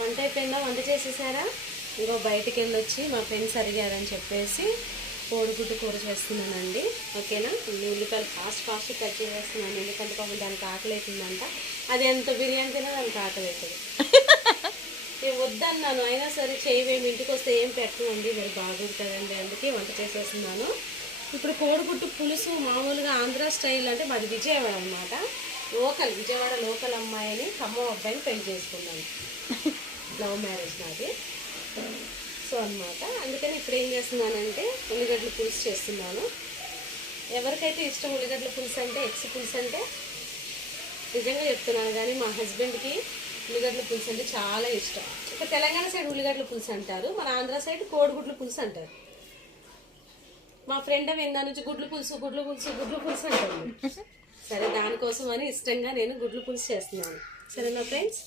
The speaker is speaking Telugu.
వంట అయిపోయిందా? వంట చేసేసారా? ఇంకో బయటికి వెళ్ళొచ్చి మా ఫ్రెండ్స్ అడిగారని చెప్పేసి కోడిగుడ్డు కూర చేస్తున్నానండి. ఓకేనా? ఉల్లిపాయలు ఫాస్ట్ కట్ చేసేస్తున్నాను, ఎందుకంటే పాపం దానికి ఆకలి అవుతుందంట. అది ఎంత బిర్యానీ తినా దానికి ఆకలి అవుతుంది. నేను వద్దన్నాను, అయినా సరే చేయవేమి, ఇంటికి వస్తే ఏం పెట్టండి, మీరు బాగుంటుందండి, అందుకే వంట చేసేస్తున్నాను. ఇప్పుడు కోడిగుడ్డు పులుసు మామూలుగా ఆంధ్ర స్టైల్, అంటే మాది విజయవాడ అనమాట. విజయవాడ లోకల్ అమ్మాయిని, ఖమ్మం అబ్బాయిని పెళ్లి చేసుకున్నాను. లవ్ మ్యారేజ్ నాది. సో అనమాట, అందుకని ఇప్పుడు ఏం చేస్తున్నానంటే ఉల్లిగడ్డల పులుసు చేస్తున్నాను. ఎవరికైతే ఇష్టం ఉల్లిగడ్డల పులుసు అంటే, ఎగ్స్ పులుసు అంటే, నిజంగా చెప్తున్నాను, కానీ మా హస్బెండ్కి ఉల్లిగడ్డల పులుసు అంటే చాలా ఇష్టం. ఇక్కడ తెలంగాణ సైడ్ ఉల్లిగడ్డల పులుసు అంటారు, మన ఆంధ్ర సైడ్ కోడిగుడ్ల పులుసు అంటారు. మా ఫ్రెండ్ విందా నుంచి గుడ్లు పులుసు అంటారు. సరే, దానికోసం అని ఇష్టంగా నేను గుడ్లు పులుసు చేస్తున్నాను. సరేనా ఫ్రెండ్స్?